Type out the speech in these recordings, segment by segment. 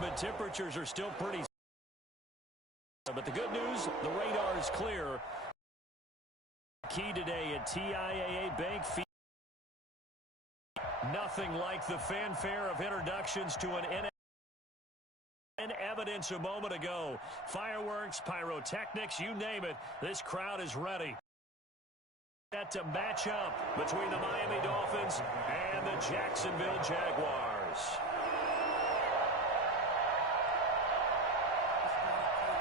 But temperatures are still pretty. But the good news, the radar is clear. Key today at TIAA Bank. Nothing like the fanfare of introductions to an in evidence a moment ago. Fireworks, pyrotechnics, you name it. This crowd is ready. Set to match up between the Miami Dolphins and the Jacksonville Jaguars.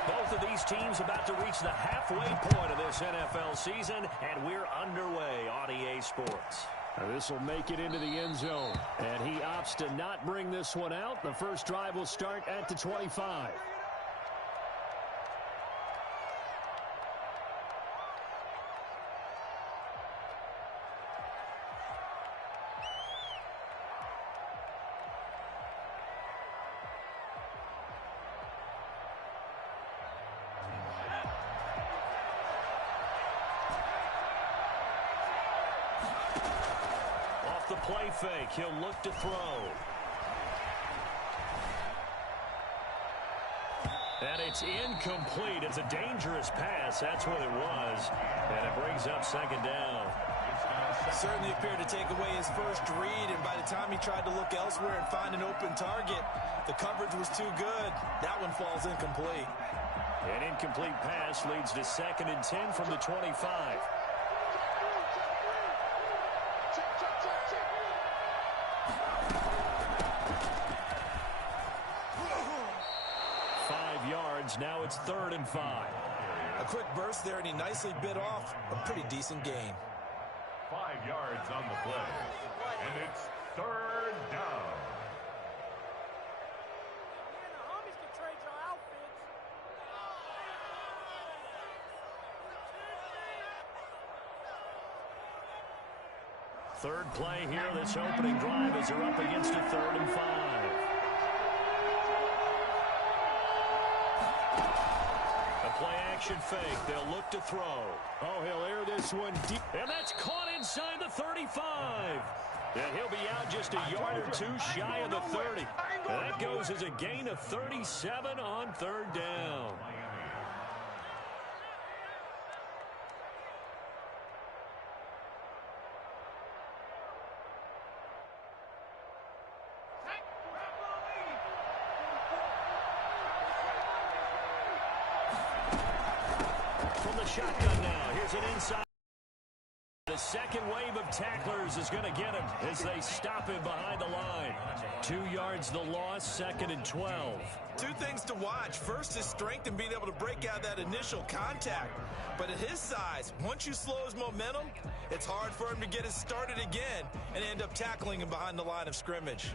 Both of these teams about to reach the halfway point of this NFL season, and we're underway on EA Sports. This will make it into the end zone, and he opts to not bring this one out. The first drive will start at the 25. The play fake. He'll look to throw. And it's incomplete. It's a dangerous pass. That's what it was. And it brings up second down. Certainly appeared to take away his first read, and by the time he tried to look elsewhere and find an open target, the coverage was too good. That one falls incomplete. An incomplete pass leads to 2nd and 10 from the 25. 5 yards. Now it's 3rd and 5. A quick burst there, and he nicely bit off a pretty decent gain. 5 yards on the play, and it's 3rd down. Third play here, this opening drive as they're up against a 3rd and 5. A play action fake. They'll look to throw. Oh, he'll air this one deep. And that's caught inside the 35. And he'll be out just a yard or two shy of the 30. And that goes as a gain of 37 on 3rd down. From the shotgun now, here's an inside. The second wave of tacklers is going to get him as they stop him behind the line. 2 yards the loss, 2nd and 12. Two things to watch. First, his strength and being able to break out that initial contact. But at his size, once you slow his momentum, it's hard for him to get it started again and end up tackling him behind the line of scrimmage.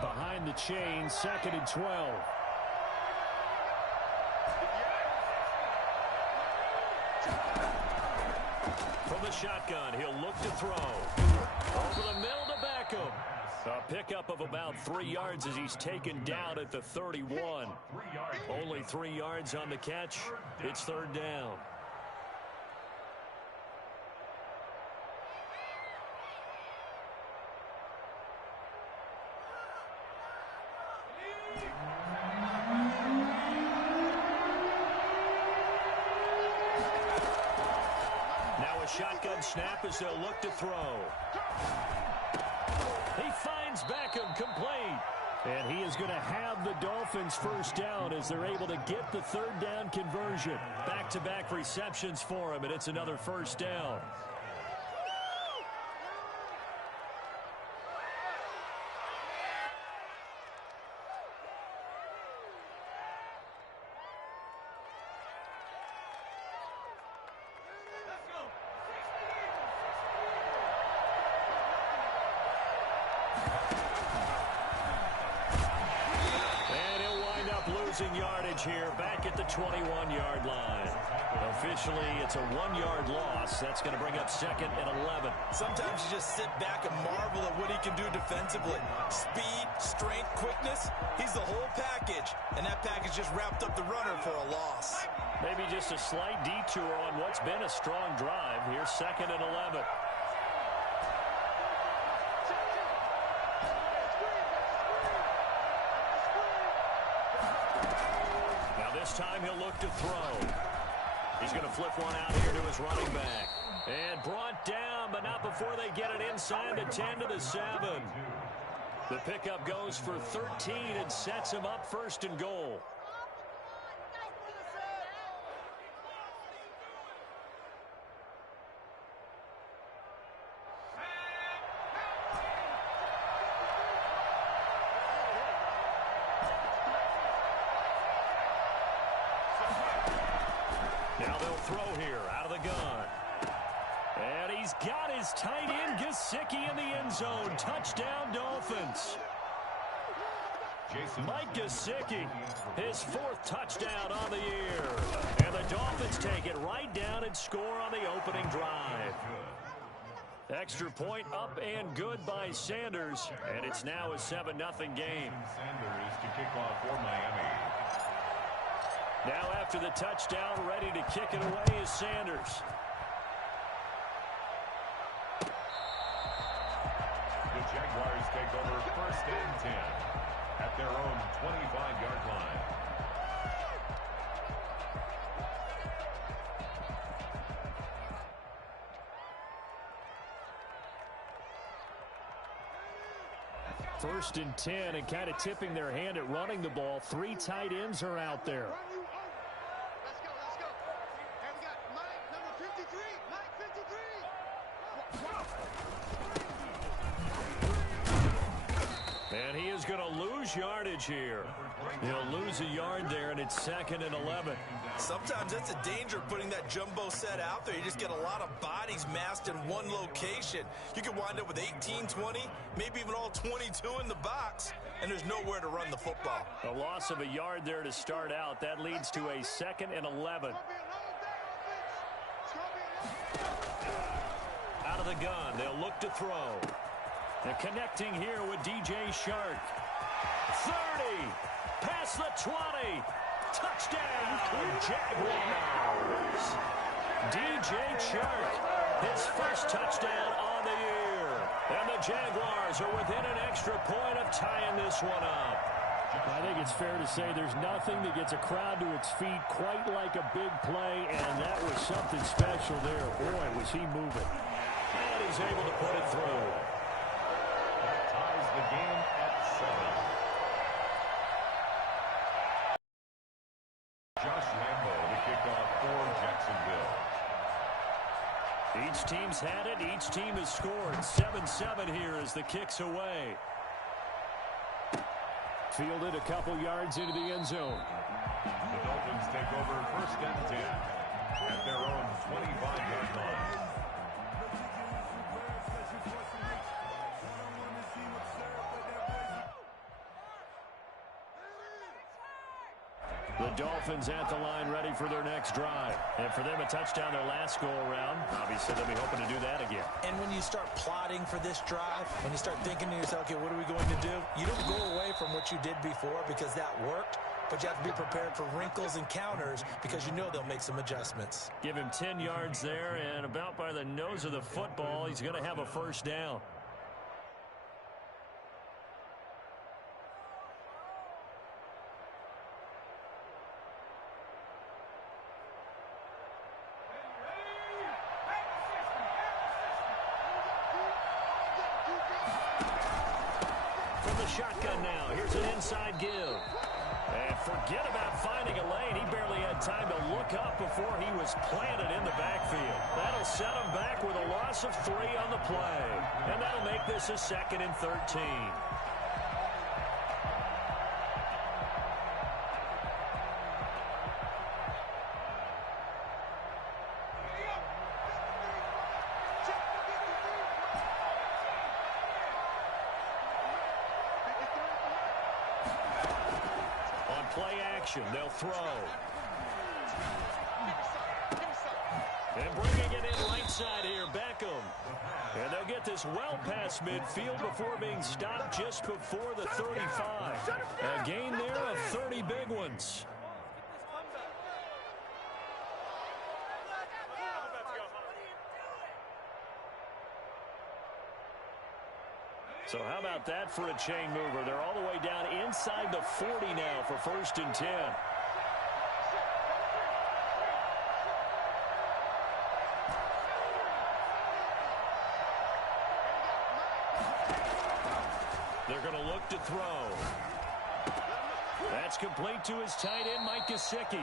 Behind the chain, 2nd and 12. From the shotgun, he'll look to throw. Over the middle to Beckham. A pickup of about 3 yards as he's taken down at the 31. Only 3 yards on the catch. It's 3rd down. Shotgun snap as they'll look to throw. He finds Beckham complete. And he is going to have the Dolphins first down as they're able to get the 3rd down conversion. Back-to-back receptions for him, and it's another first down. Yardage here back at the 21-yard line. Officially, it's a 1-yard loss. That's going to bring up 2nd and 11. Sometimes you just sit back and marvel at what he can do defensively. Speed, strength, quickness. He's the whole package. And that package just wrapped up the runner for a loss. Maybe just a slight detour on what's been a strong drive. Here's 2nd and 11. This time he'll look to throw. He's going to flip one out here to his running back. And brought down, but not before they get it inside the 10 to the 7. The pickup goes for 13 and sets him up 1st and goal. Now they'll throw here out of the gun. And he's got his tight end Gesicki in the end zone. Touchdown, Dolphins. Mike Gesicki, his 4th touchdown on the year. And the Dolphins take it right down and score on the opening drive. Extra point up and good by Sanders. And it's now a 7-0 game. Sanders to kick off for Miami. Now after the touchdown, ready to kick it away is Sanders. The Jaguars take over 1st and 10 at their own 25-yard line. First and 10, and kind of tipping their hand at running the ball. 3 tight ends are out there. Let's go. And we got Mike, number 53. Mike, 53. And he is going to lose yardage here. He'll lose a yard there, and it's 2nd and 11. Sometimes that's a danger putting that jumbo set out there. You just get a lot of bodies massed in one location. You could wind up with 18, 20, maybe even all 22 in the box, and there's nowhere to run the football. A loss of a yard there to start out. That leads to a 2nd and 11. Out of the gun, they'll look to throw. They're connecting here with DJ Shark. 30, past the 20. Touchdown, Jaguars. DJ Chark, his 1st touchdown on the year. And the Jaguars are within an extra point of tying this one up. I think it's fair to say there's nothing that gets a crowd to its feet quite like a big play, and that was something special there. Boy, was he moving. And he's able to put it through. That ties the game at 7. Josh Lambo to kick off for Jacksonville. Each team's had it. Each team has scored. 7-7 here as the kick's away. Fielded a couple yards into the end zone. The Dolphins take over 1st and 10 at their own 25-yard line. The Dolphins at the line ready for their next drive. And for them, a touchdown their last go-around. Obviously, they'll be hoping to do that again. And when you start plotting for this drive, when you start thinking to yourself, okay, what are we going to do? You don't go away from what you did before because that worked, but you have to be prepared for wrinkles and counters because you know they'll make some adjustments. Give him 10 yards there, and about by the nose of the football, he's going to have a 1st down. Shotgun now. Here's an inside give. And forget about finding a lane. He barely had time to look up before he was planted in the backfield. That'll set him back with a loss of 3 on the play. And that'll make this a 2nd and 13. Play action, they'll throw. And bringing it in right side here, Beckham. And they'll get this well past midfield before being stopped just before the 35. A gain there of 30 big ones. So how about that for a chain mover? They're all the way down inside the 40 now for 1st and 10. They're going to look to throw. That's complete to his tight end, Mike Gesicki.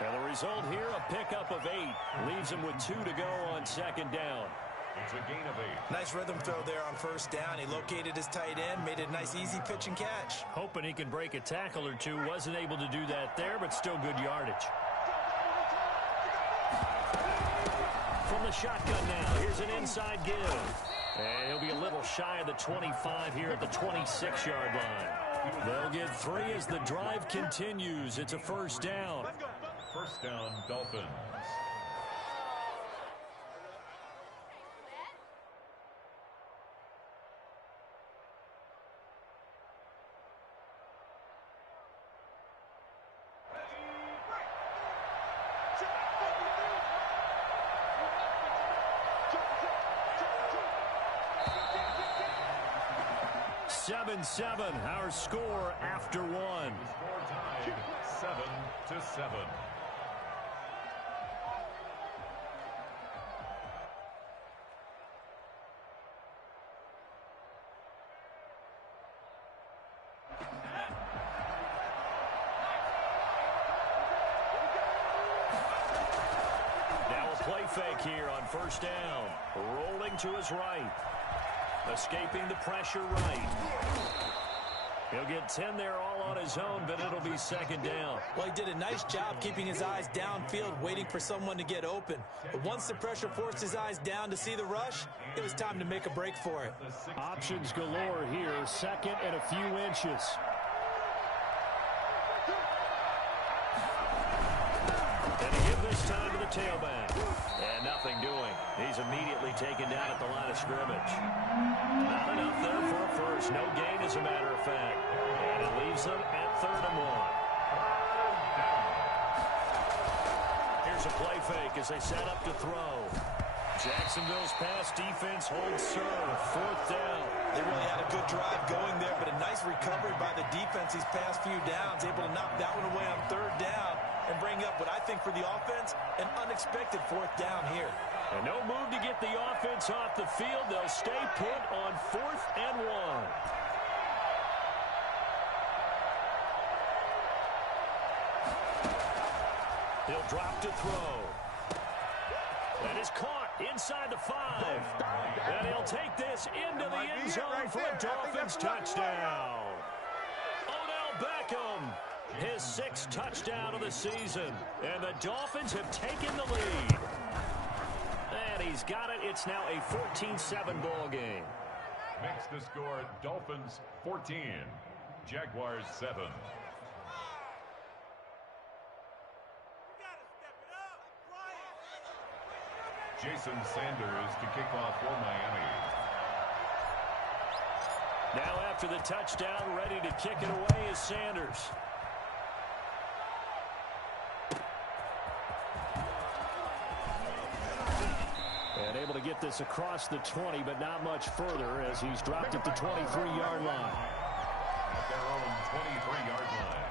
And the result here, a pickup of 8. Leaves him with 2 to go on second down. It's a gain of 8. Nice rhythm throw there on first down. He located his tight end, made it a nice, easy pitch and catch. Hoping he can break a tackle or two. Wasn't able to do that there, but still good yardage. From the shotgun now, here's an inside give. And he'll be a little shy of the 25 here at the 26-yard line. They'll get 3 as the drive continues. It's a first down. First down, Dolphins. Seven, our score after 1. Score tied 7-7. Now a play fake here on first down. Rolling to his right. Escaping the pressure right. He'll get 10 there all on his own, but it'll be second down. Well, he did a nice job keeping his eyes downfield, waiting for someone to get open. But once the pressure forced his eyes down to see the rush, it was time to make a break for it. Options galore here. Second and a few inches. And he gives this time to the tailback. And nothing doing. He's immediately taken down at the line of scrimmage. Not enough there for a first. No gain, as a matter of fact. And it leaves them at 3rd and 1. Here's a play fake as they set up to throw. Jacksonville's pass defense holds serve. 4th down. They really had a good drive going there, but a nice recovery by the defense these past few downs, able to knock that one away on 3rd down and bring up what I think for the offense, an unexpected 4th down here. And no move to get the offense off the field. They'll stay put on 4th and 1. He'll drop to throw. That is caught inside the 5. And he'll take this into the end zone for a Dolphins touchdown. Odell Beckham, his 6th touchdown of the season. And the Dolphins have taken the lead. And he's got it. It's now a 14-7 ball game. Makes the score Dolphins 14, Jaguars 7. Jason Sanders to kick off for Miami. Now after the touchdown, ready to kick it away is Sanders. And able to get this across the 20, but not much further as he's dropped at the 23-yard line. At their own 23-yard line.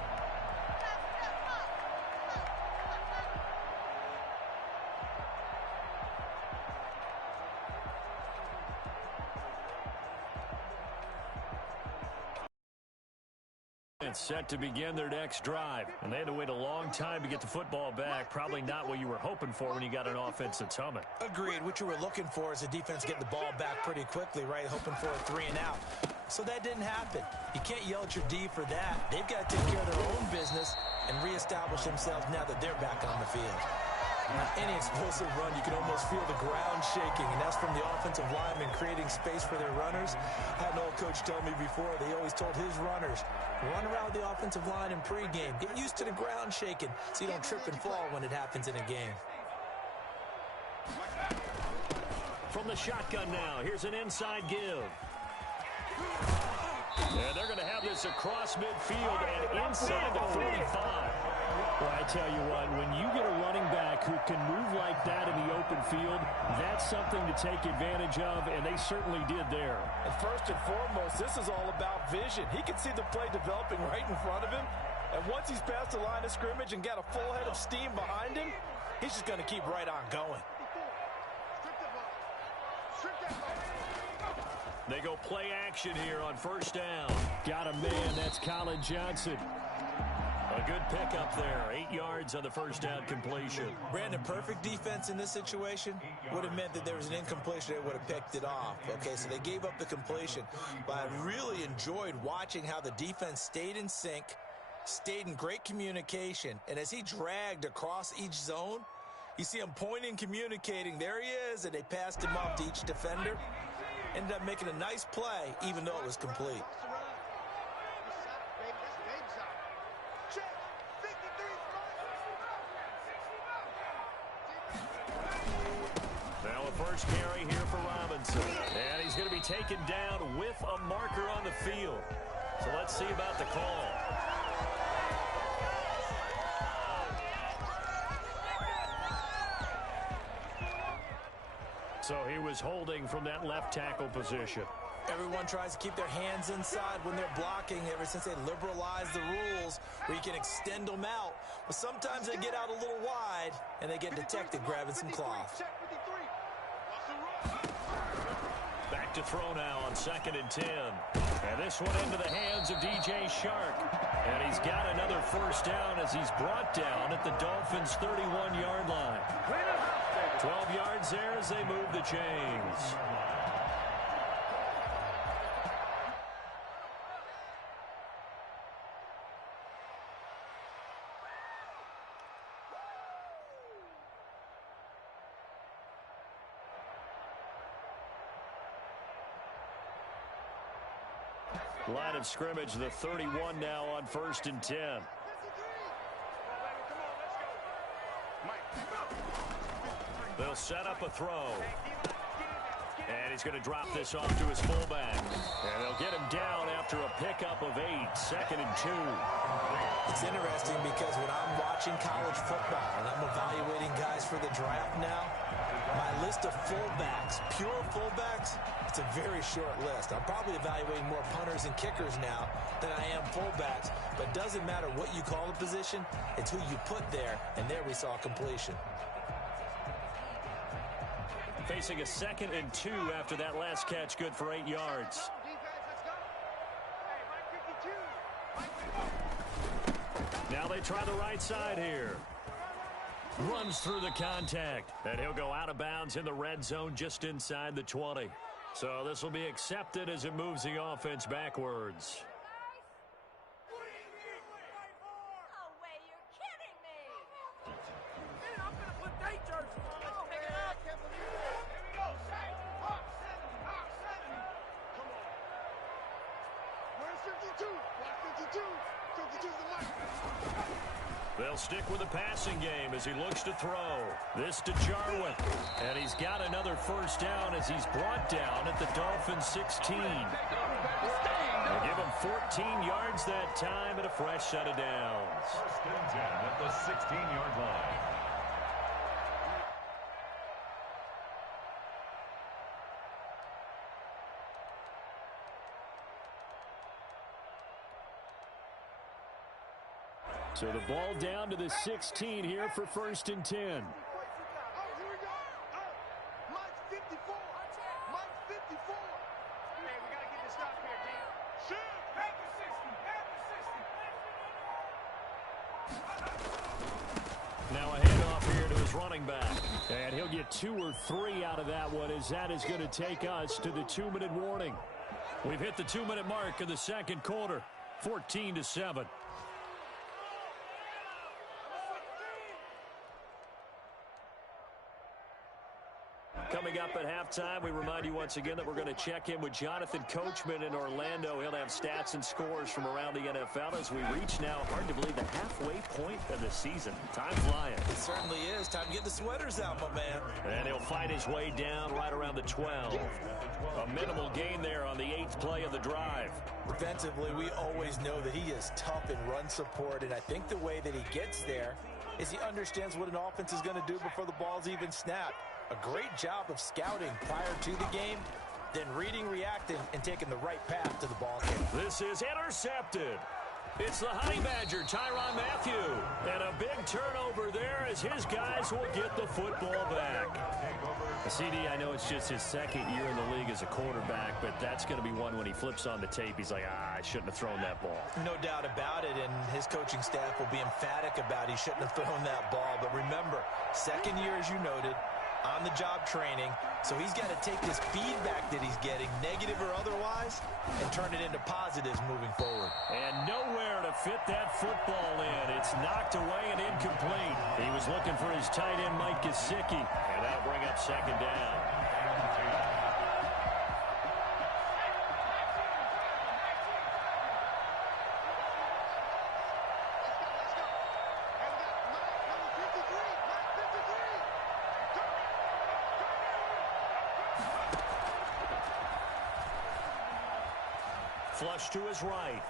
Set to begin their next drive. And they had to wait a long time to get the football back. Probably not what you were hoping for when you got an offense that's humming. Agreed. What you were looking for is the defense getting the ball back pretty quickly, right? Hoping for a 3 and out. So that didn't happen. You can't yell at your D for that. They've got to take care of their own business and reestablish themselves now that they're back on the field. Any explosive run, you can almost feel the ground shaking, and that's from the offensive linemen creating space for their runners. I had an old coach tell me before, they always told his runners, run around the offensive line in pregame. Get used to the ground shaking so you don't trip and fall when it happens in a game. From the shotgun now, here's an inside give. And they're going to have this across midfield and inside the 45. Well, I tell you what, when you get a running back who can move like that in the open field, that's something to take advantage of, and they certainly did there. And first and foremost, this is all about vision. He can see the play developing right in front of him, and once he's past the line of scrimmage and got a full head of steam behind him, he's just going to keep right on going. They go play action here on first down. Got a man. That's Colin Johnson. A good pickup there. 8 yards on the first down completion. Brandon, perfect defense in this situation would have meant that there was an incompletion. They would have picked it off. Okay, so they gave up the completion. But I really enjoyed watching how the defense stayed in sync, stayed in great communication. And as he dragged across each zone, you see him pointing, communicating. There he is, and they passed him off to each defender. Ended up making a nice play, even though it was complete. Now a first carry here for Robinson. And he's going to be taken down with a marker on the field. So let's see about the call. So he was holding from that left tackle position. Everyone tries to keep their hands inside when they're blocking ever since they liberalized the rules where you can extend them out. But sometimes they get out a little wide and they get detected grabbing some cloth. Back to throw now on 2nd and 10. And this one into the hands of DJ Shark. And he's got another first down as he's brought down at the Dolphins' 31-yard line. 12 yards there as they move the chains. Line of scrimmage, the 31 now on 1st and 10. They'll set up a throw. And he's going to drop this off to his fullback. And they'll get him down after a pickup of 8, 2nd and 2. It's interesting because when I'm watching college football and I'm evaluating guys for the draft now, my list of fullbacks, pure fullbacks, it's a very short list. I'm probably evaluating more punters and kickers now than I am fullbacks. But it doesn't matter what you call the position, it's who you put there. And there we saw completion. Facing a 2nd and 2 after that last catch, good for 8 yards. Now they try the right side here. Runs through the contact, and he'll go out of bounds in the red zone just inside the 20. So this will be accepted as it moves the offense backwards. They'll stick with the passing game as he looks to throw. This to Jarwin. And he's got another first down as he's brought down at the Dolphins' 16. They'll give him 14 yards that time and a fresh set of downs. 1st and 10 at the 16-yard line. So the ball down to the 16 here for 1st and 10. Oh, here we go. Oh, Mike's 54. Mike's 54. Hey, we got to get this stop here, D. Shoot. At the 60. At the 60. Now a handoff here to his running back. And he'll get 2 or 3 out of that one as that is going to take us to the 2-minute warning. We've hit the 2-minute mark of the second quarter. 14-7. Coming up at halftime, we remind you once again that we're going to check in with Jonathan Coachman in Orlando. He'll have stats and scores from around the NFL as we reach now, hard to believe, the halfway point of the season. Time flying. It certainly is. Time to get the sweaters out, my man. And he'll fight his way down right around the 12. A minimal gain there on the 8th play of the drive. Defensively, we always know that he is tough in run support, and I think the way that he gets there is he understands what an offense is going to do before the ball's even snapped. A great job of scouting prior to the game, then reading, reacting, and taking the right path to the ball game. This is intercepted. It's the Honey Badger, Tyrann Mathieu. And a big turnover there as his guys will get the football back. CD, I know it's just his second year in the league as a quarterback, but that's going to be one when he flips on the tape, he's like, I shouldn't have thrown that ball. No doubt about it, and his coaching staff will be emphatic about he shouldn't have thrown that ball. But remember, second year, as you noted, on-the-job training, so he's got to take this feedback that he's getting, negative or otherwise, and turn it into positives moving forward. And nowhere to fit that football in. It's knocked away and incomplete. He was looking for his tight end, Mike Gesicki, and that'll bring up second down. Flush to his right.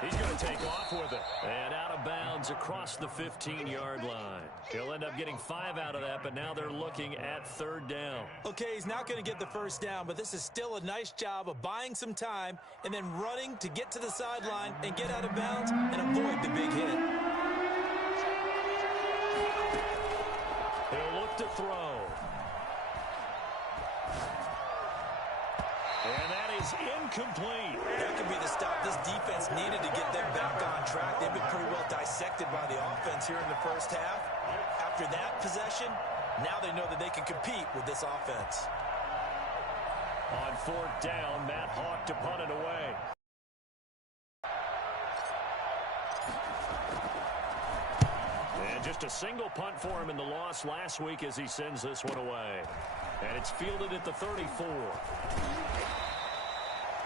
He's going to take off with it. And out of bounds across the 15-yard line. He'll end up getting 5 out of that, but now they're looking at third down. Okay, he's not going to get the first down, but this is still a nice job of buying some time and then running to get to the sideline and get out of bounds and avoid the big hit. He'll look to throw. And that is incomplete. That could be the stop this defense needed to get them back on track. They've been pretty well dissected by the offense here in the first half. After that possession, now they know that they can compete with this offense. On fourth down, Matt Hawk to punt it away. And just a single punt for him in the loss last week as he sends this one away. And it's fielded at the 34.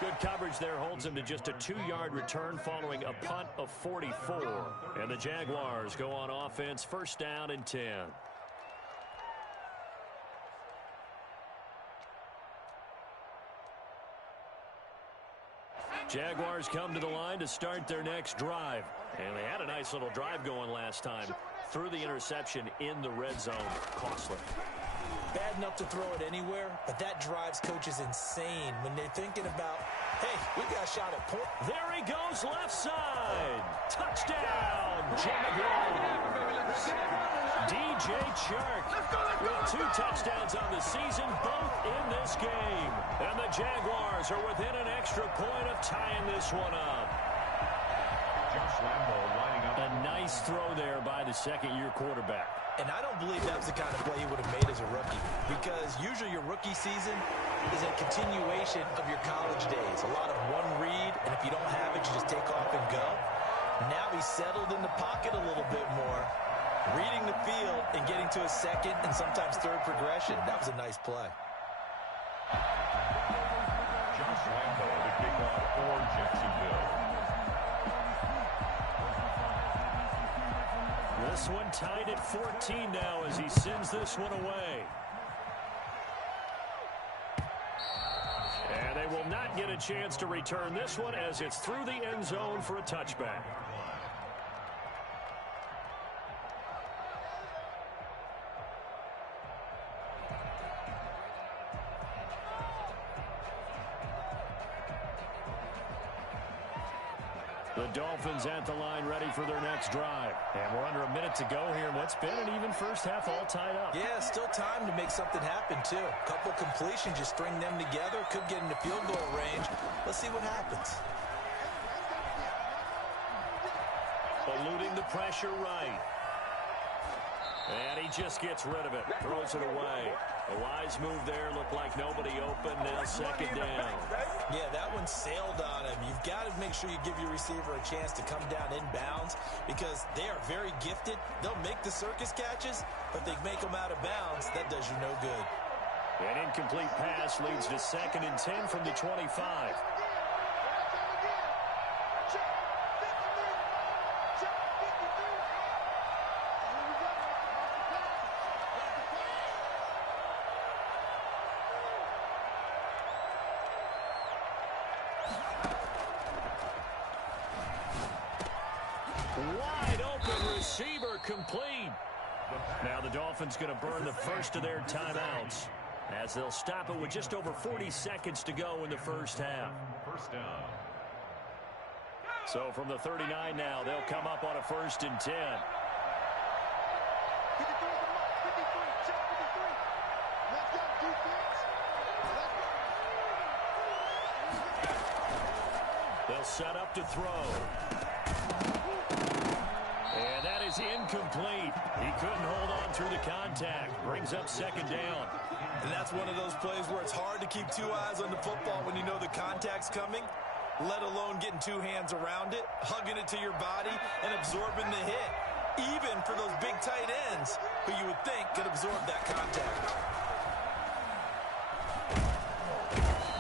Good coverage there holds him to just a 2-yard return following a punt of 44. And the Jaguars go on offense, first down and 10. Jaguars come to the line to start their next drive. And they had a nice little drive going last time. Threw the interception in the red zone. Costly. Bad enough to throw it anywhere, but that drives coaches insane when they're thinking about, hey, we got a shot at point. There he goes, left side. Touchdown, Jaguars. DJ Chark with 2 touchdowns on the season, both in this game. And the Jaguars are within an extra point of tying this one up. Josh Lambo lining up. A nice throw there by the second-year quarterback. And I don't believe that was the kind of play he would have made as a rookie, because usually your rookie season is a continuation of your college days. A lot of one read, and if you don't have it, you just take off and go. Now he's settled in the pocket a little bit more, reading the field and getting to a second and sometimes third progression. That was a nice play. Josh Lambo, the kickoff for Jacksonville. This one tied at 14 now as he sends this one away. And they will not get a chance to return this one as it's through the end zone for a touchback. The Dolphins at the line ready for their next drive. And we're under a minute to go here in what's been an even first half, all tied up. Yeah, still time to make something happen, too. A couple completions, just string them together. Could get into field goal range. Let's see what happens. Eluding the pressure right. And he just gets rid of it. Throws it away. A wise move there. Looked like nobody open. Now second down. Yeah, that one sailed on him. You've got to make sure you give your receiver a chance to come down inbounds because they are very gifted. They'll make the circus catches, but they make them out of bounds. That does you no good. An incomplete pass leads to second and 10 from the 25. Wide open receiver complete. Now the Dolphins going to burn the first of their timeouts as they'll stop it with just over 40 seconds to go in the first half. First down. So from the 39 now, they'll come up on a first and 10. They'll set up to throw. And that is incomplete. He couldn't hold on through the contact. Brings up second down. And that's one of those plays where it's hard to keep two eyes on the football when you know the contact's coming, let alone getting two hands around it, hugging it to your body, and absorbing the hit, even for those big tight ends who you would think could absorb that contact.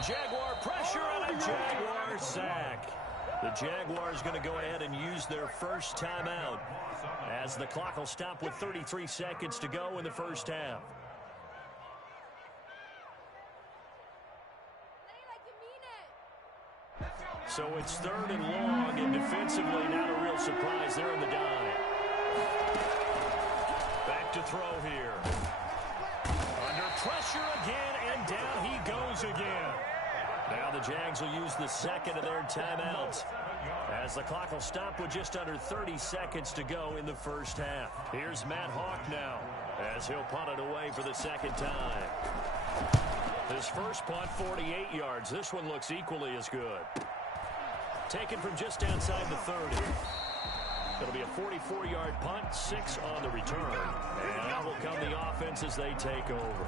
Jaguar pressure and a Jaguar sack. The Jaguars going to go ahead and use their first timeout as the clock will stop with 33 seconds to go in the first half. So it's third and long, and defensively not a real surprise. They're in the dive. Back to throw here. Under pressure again, and down he goes again. Now the Jags will use the second of their timeouts as the clock will stop with just under 30 seconds to go in the first half. Here's Matt Hawk now as he'll punt it away for the second time. His first punt, 48 yards. This one looks equally as good. Taken from just outside the 30. It'll be a 44-yard punt, 6 on the return. And out will come the offense as they take over.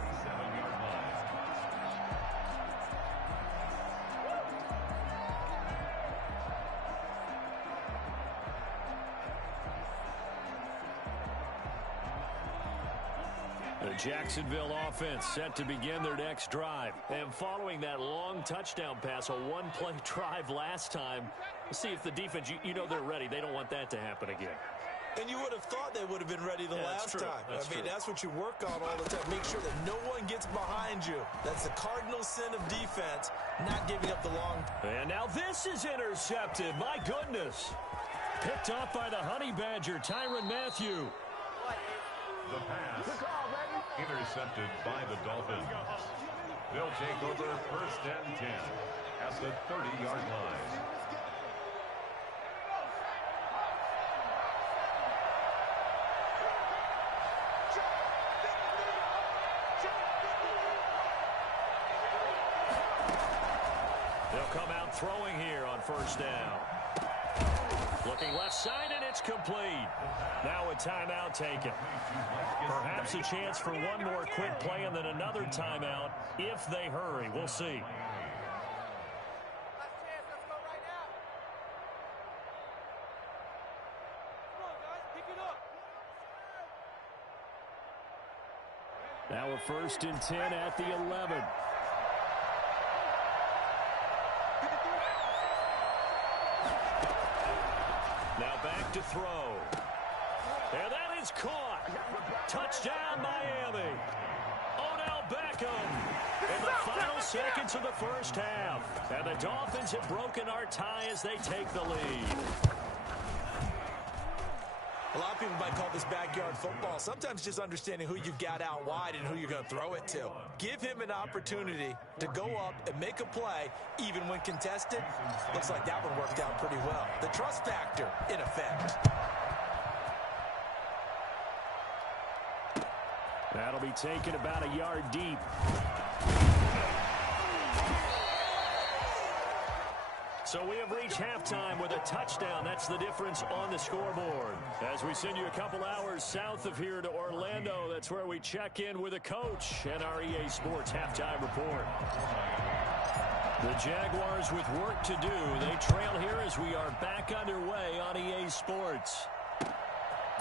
The Jacksonville offense set to begin their next drive. And following that long touchdown pass, a one-play drive last time, let's see if the defense, you know they're ready. They don't want that to happen again. And you would have thought they would have been ready the last time. That's what you work on all the time. Make sure that no one gets behind you. That's the cardinal sin of defense, not giving up the long. And now this is intercepted. My goodness. Picked off by the Honey Badger, Tyrann Mathieu. The pass intercepted by the Dolphins. They'll take over first and 10 at the 30-yard line. They'll come out throwing here on first down. Looking left side, and it's complete. Now a timeout taken. Perhaps a chance for one more quick play and then another timeout if they hurry. We'll see. Now a first and 10 at the 11. Now back to throw. And that is caught. Touchdown, Miami. Odell Beckham in the final seconds of the first half. And the Dolphins have broken our tie as they take the lead. A lot of people might call this backyard football. Sometimes just understanding who you've got out wide and who you're going to throw it to. Give him an opportunity to go up and make a play, even when contested. Looks like that one worked out pretty well. The trust factor, in effect. That'll be taken about a yard deep. So we have reached halftime with a touchdown. That's the difference on the scoreboard. As we send you a couple hours south of here to Orlando, that's where we check in with a coach and our EA Sports halftime report. The Jaguars with work to do. They trail here as we are back underway on EA Sports.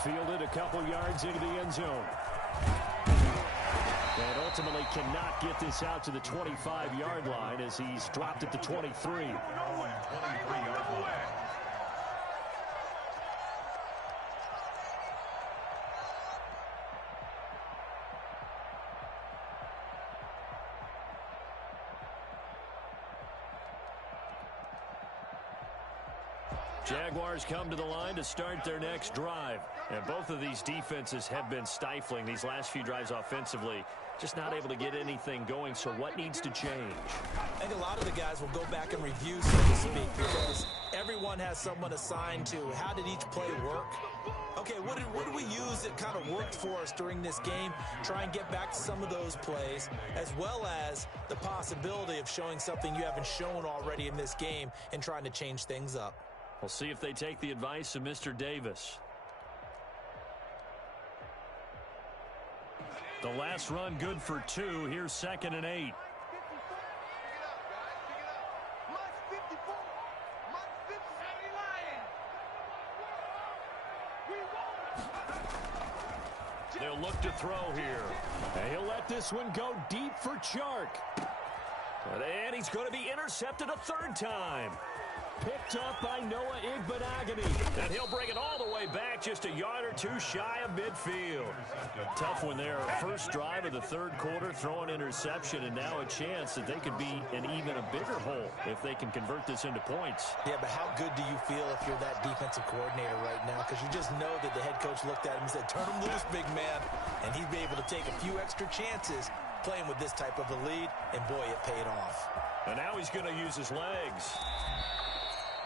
Fielded a couple yards into the end zone. And ultimately cannot get this out to the 25-yard line as he's dropped at the 23. 23-yard line. Jaguars come to the line to start their next drive. And both of these defenses have been stifling these last few drives offensively. Just not able to get anything going, so what needs to change? I think a lot of the guys will go back and review, so to speak, because everyone has someone assigned to how did each play work. Okay, what did we use that kind of worked for us during this game? Try and get back to some of those plays, as well as the possibility of showing something you haven't shown already in this game and trying to change things up. We'll see if they take the advice of Mr. Davis. The last run good for 2. Here's 2nd and 8. They'll look to throw here. And he'll let this one go deep for Chark. And he's going to be intercepted a 3rd time. Picked up by Noah Igbinoghene. And he'll bring it all the way back just a yard or 2 shy of midfield. Tough one there. First drive of the 3rd quarter, throw an interception, and now a chance that they could be in even a bigger hole if they can convert this into points. Yeah, but how good do you feel if you're that defensive coordinator right now? Because you just know that the head coach looked at him and said, turn him loose, big man. And he'd be able to take a few extra chances playing with this type of a lead, and boy, it paid off. And now he's going to use his legs.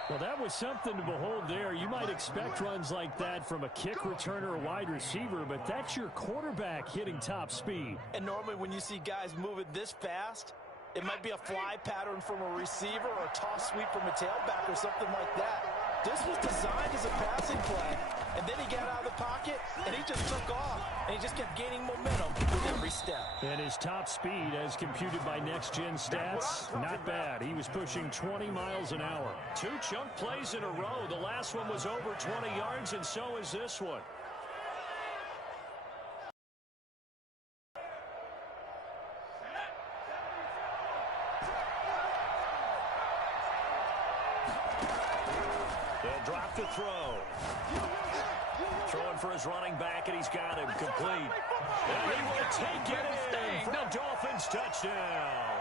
Well, that was something to behold there. You might expect runs like that from a kick returner or wide receiver, but that's your quarterback hitting top speed. And normally when you see guys moving this fast, it might be a fly pattern from a receiver or a toss sweep from a tailback or something like that. This was designed as a passing play, and then he got out of the pocket, and he just took off, and he just kept gaining momentum with every step. And his top speed, as computed by Next Gen Stats, not bad. He was pushing 20 miles an hour. 2 chunk plays in a row. The last one was over 20 yards, and so is this one. They'll drop to throw. Throwing for his running back, and he's got him complete. And he will take it in for the Dolphins touchdown.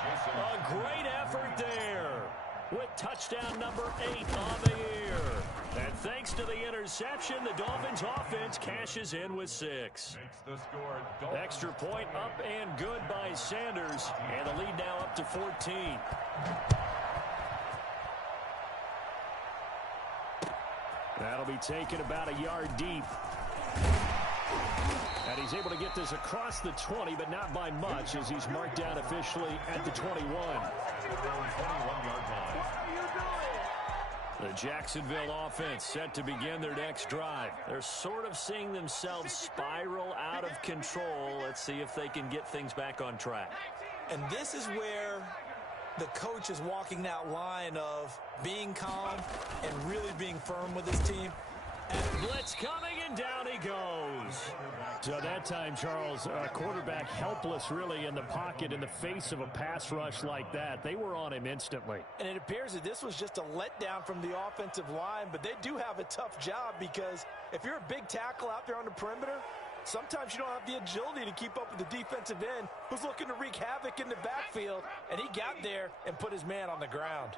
A great effort there with touchdown number 8 on the year. And thanks to the interception, the Dolphins offense cashes in with 6. Extra point up and good by Sanders, and the lead now up to 14. That'll be taken about a yard deep. And he's able to get this across the 20, but not by much, as he's marked down officially at the 21. The Jacksonville offense set to begin their next drive. They're sort of seeing themselves spiral out of control. Let's see if they can get things back on track. And this is where the coach is walking that line of being calm and really being firm with his team. And blitz coming, and down he goes. So that time, Charles, quarterback helpless really in the pocket in the face of a pass rush like that. They were on him instantly. And it appears that this was just a letdown from the offensive line, but they do have a tough job because if you're a big tackle out there on the perimeter, sometimes you don't have the agility to keep up with the defensive end who's looking to wreak havoc in the backfield, and he got there and put his man on the ground.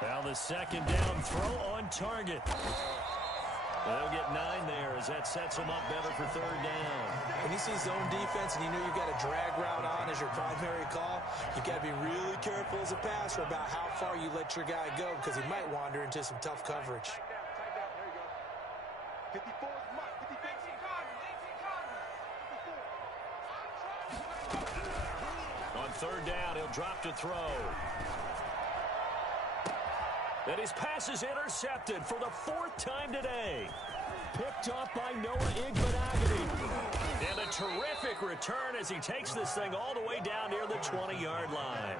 Now the second down throw on target. They'll get 9 there as that sets them up better for 3rd down. When you see zone defense and you know you've got a drag route on as your primary call, you've got to be really careful as a passer about how far you let your guy go because he might wander into some tough coverage. 54 is Mike. 54. On 3rd down, he'll drop to throw. And his pass is intercepted for the 4th time today. Picked off by Noah Igbinoghene. And a terrific return as he takes this thing all the way down near the 20-yard line.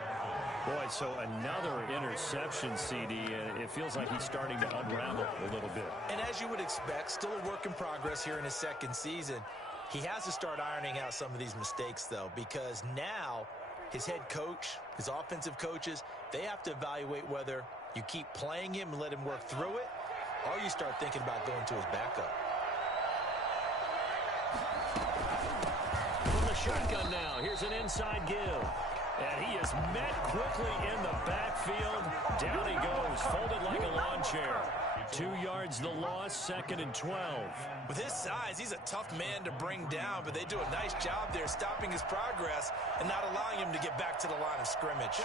Boy, so another interception, CD, and it feels like he's starting to unravel a little bit. And as you would expect, still a work in progress here in his 2nd season. He has to start ironing out some of these mistakes, though, because now his head coach, his offensive coaches, they have to evaluate whether you keep playing him and let him work through it, or you start thinking about going to his backup. From the shotgun now, here's an inside give. And he is met quickly in the backfield. Down he goes, folded like a lawn chair. 2 yards the loss, 2nd and 12. With his size, he's a tough man to bring down, but they do a nice job there stopping his progress and not allowing him to get back to the line of scrimmage.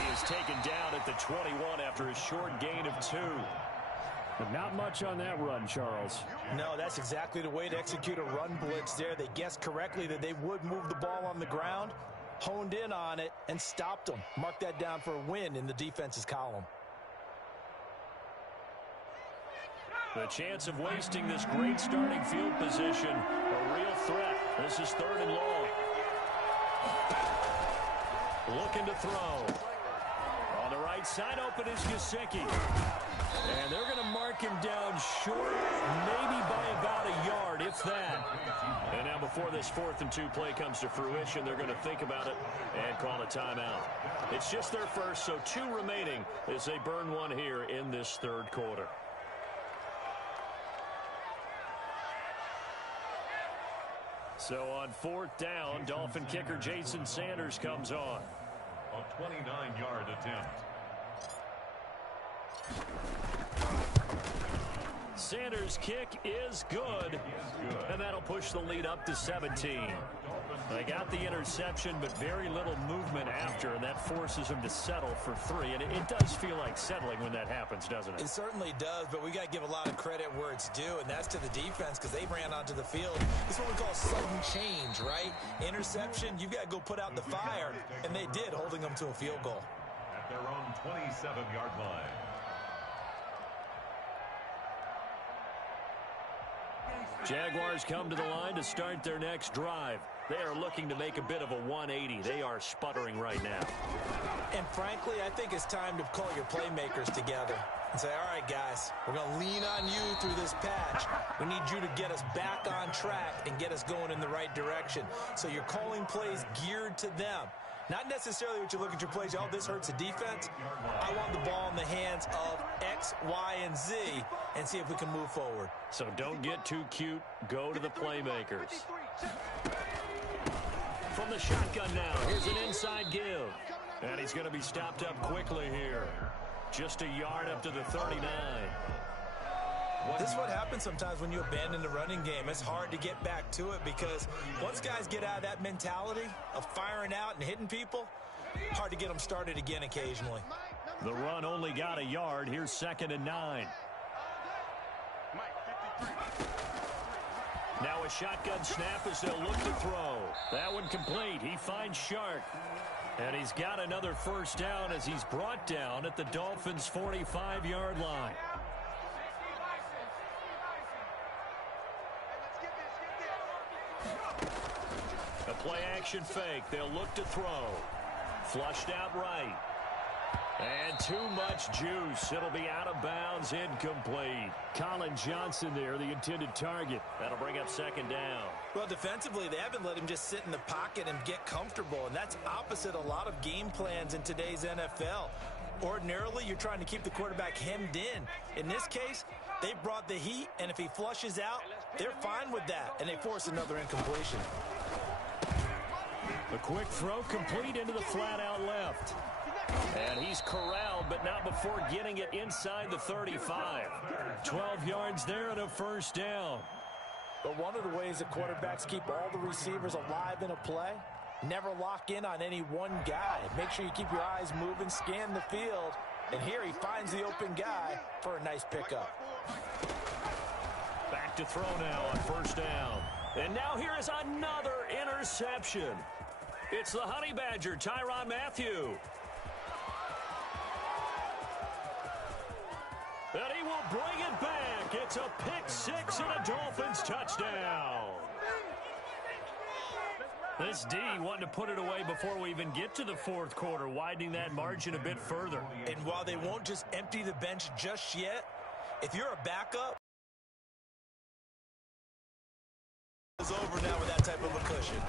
He is taken down at the 21 after a short gain of 2. But not much on that run, Charles. No, that's exactly the way to execute a run blitz there. They guessed correctly that they would move the ball on the ground, honed in on it, and stopped them. Mark that down for a win in the defense's column. The chance of wasting this great starting field position, a real threat. This is 3rd and long. Looking to throw. On the right side, open is Gesicki. And they're going to mark him down short, maybe by about a yard, if that. And now before this 4th and 2 play comes to fruition, they're going to think about it and call a timeout. It's just their first, so 2 remaining as they burn one here in this 3rd quarter. So on 4th down, Dolphin kicker Jason Sanders comes on. A 29-yard attempt. Sanders' kick is good, and that'll push the lead up to 17. They got the interception, but very little movement after, and that forces them to settle for 3. And it does feel like settling when that happens, doesn't it? It certainly does, but we got to give a lot of credit where it's due, and that's to the defense because they ran onto the field. This is what we call sudden change, right? Interception, you've got to go put out the fire, and they did, holding them to a field goal. At their own 27-yard line. Jaguars come to the line to start their next drive. They are looking to make a bit of a 180. They are sputtering right now. And frankly, I think it's time to call your playmakers together and say, all right, guys, we're going to lean on you through this patch. We need you to get us back on track and get us going in the right direction. So you're calling plays geared to them. Not necessarily what you look at your plays, oh, this hurts the defense. I want the ball in the hands of X, Y, and Z and see if we can move forward. So don't get too cute. Go to the playmakers. From the shotgun now, here's an inside give. And he's going to be stopped up quickly here. Just a yard up to the 39. This is what happens sometimes when you abandon the running game. It's hard to get back to it because once guys get out of that mentality of firing out and hitting people, hard to get them started again occasionally. The run only got a yard. Here's 2nd and 9. Now a shotgun snap as they'll look to throw. That one complete. He finds Shark. And he's got another first down as he's brought down at the Dolphins' 45-yard line. A play-action fake. They'll look to throw. Flushed out right. And too much juice. It'll be out of bounds, incomplete. Colin Johnson there, the intended target. That'll bring up 2nd down. Well, defensively, they haven't let him just sit in the pocket and get comfortable, and that's opposite a lot of game plans in today's NFL. Ordinarily, you're trying to keep the quarterback hemmed in. In this case, they brought the heat, and if he flushes out, they're fine with that, and they force another incompletion. A quick throw complete into the flat out left. And he's corralled, but not before getting it inside the 35. 12 yards there and a first down. But one of the ways that quarterbacks keep all the receivers alive in a play, never lock in on any one guy. Make sure you keep your eyes moving, scan the field, and here he finds the open guy for a nice pickup. Back to throw now on first down. And now here is another interception. It's the Honey Badger, Tyrann Mathieu. And he will bring it back. It's a pick six and a Dolphins touchdown. This D wanting to put it away before we even get to the 4th quarter, widening that margin a bit further. And while they won't just empty the bench just yet, if you're a backup, it's over now with that type of a cushion.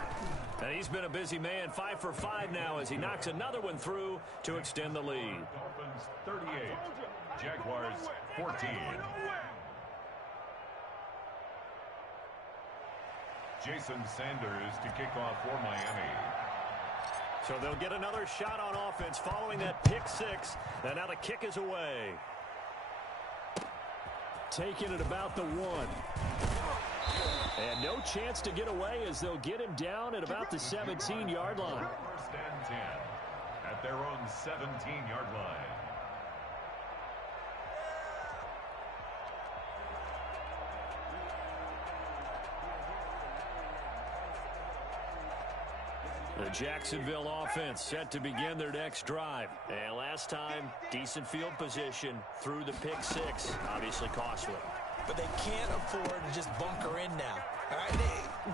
And he's been a busy man, 5 for 5 now as he knocks another one through to extend the lead. Dolphins 38, Jaguars 14. Jason Sanders to kick off for Miami. So they'll get another shot on offense following that pick six. And now the kick is away. Taking it about the 1. And no chance to get away as they'll get him down at about the 17-yard line. First and 10 at their own 17-yard line. The Jacksonville offense set to begin their next drive. And last time, decent field position through the pick six. Obviously costly. But they can't afford to just bunker in now. All right,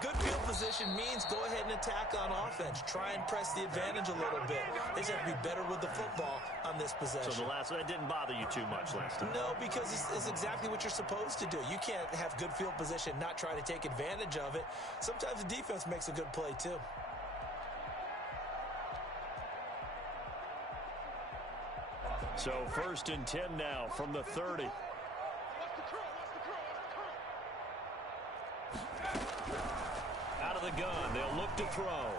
good field position means go ahead and attack on offense. Try and press the advantage a little bit. They just have to be better with the football on this possession. So that didn't bother you too much last time? No, because it's exactly what you're supposed to do. You can't have good field position, not try to take advantage of it. Sometimes the defense makes a good play too. So first and 10 now from the 30. Out of the gun, they'll look to throw.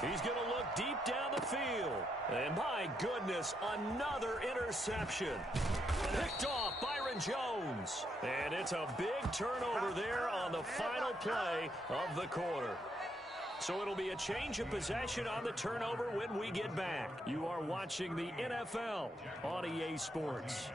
He's going to look deep down the field. And my goodness, another interception. Picked off Byron Jones. And it's a big turnover there on the final play of the quarter. So it'll be a change of possession on the turnover when we get back. You are watching the NFL on EA Sports.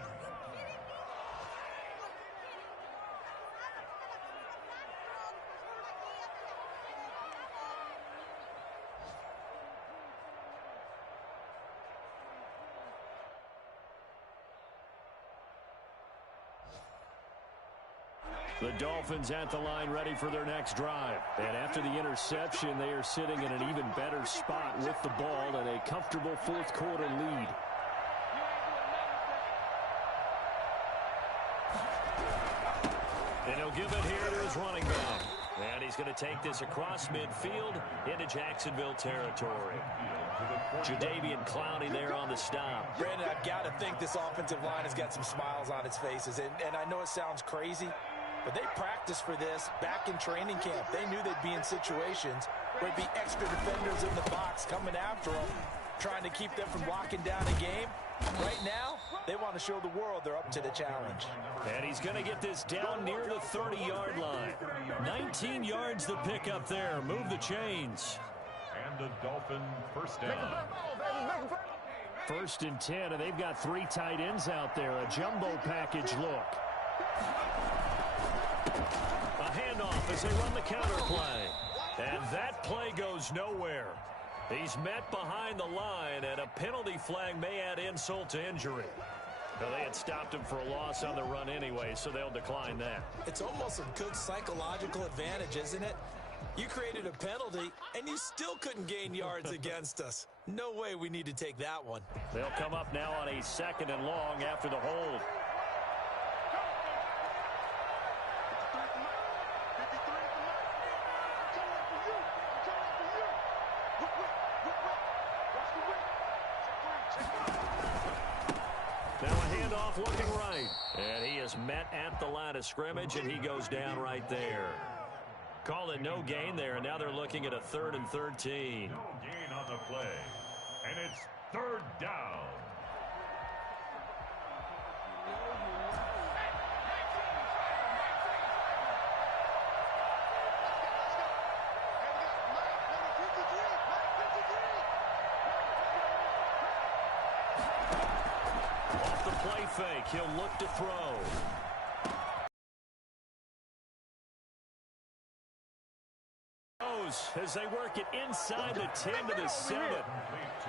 The Dolphins at the line ready for their next drive. And after the interception, they are sitting in an even better spot with the ball and a comfortable fourth quarter lead. And he'll give it here to his running back. And he's going to take this across midfield into Jacksonville territory. Jadeveon Clowney there on the stop. Brandon, I've got to think this offensive line has got some smiles on its faces. And I know it sounds crazy, but they practiced for this back in training camp. They knew they'd be in situations where it'd be extra defenders in the box coming after them, trying to keep them from locking down a game. Right now, they want to show the world they're up to the challenge. And he's going to get this down near the 30-yard line. 19 yards to pick up there. Move the chains. And a Dolphin first down. First and 10, and they've got 3 tight ends out there. A jumbo package look. A handoff as they run the counter play. And that play goes nowhere. He's met behind the line, and a penalty flag may add insult to injury. Well, they had stopped him for a loss on the run anyway, so they'll decline that. It's almost a good psychological advantage, isn't it? You created a penalty, and you still couldn't gain yards against us. No way we need to take that one. They'll come up now on a 2nd and long after the hold. Now a handoff looking right. And he is met at the line of scrimmage, and he goes down right there. Call it no gain there, and now they're looking at a 3rd and 13. No gain on the play. And it's 3rd down. Off the play fake, he'll look to throw. As they work it inside the 10 to the 7.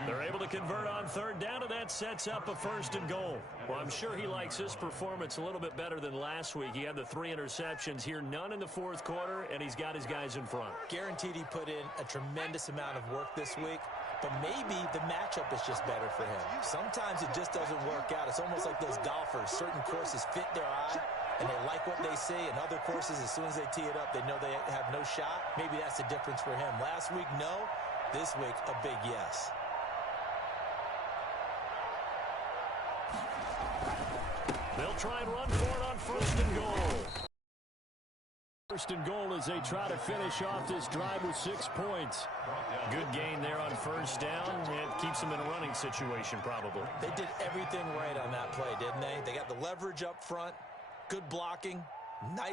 They're able to convert on 3rd down, and that sets up a 1st and goal. Well, I'm sure he likes his performance a little bit better than last week. He had the 3 interceptions here, none in the 4th quarter, and he's got his guys in front. Guaranteed he put in a tremendous amount of work this week, but maybe the matchup is just better for him. Sometimes it just doesn't work out. It's almost like those golfers. Certain courses fit their eye, and they like what they see. And other courses, as soon as they tee it up, they know they have no shot. Maybe that's the difference for him. Last week, no. This week, a big yes. They'll try and run for it on 1st and goal. first and goal as they try to finish off this drive with 6 points. Good gain there on first down. It keeps them in a running situation, probably. They did everything right on that play, didn't they? They got the leverage up front, good blocking, nice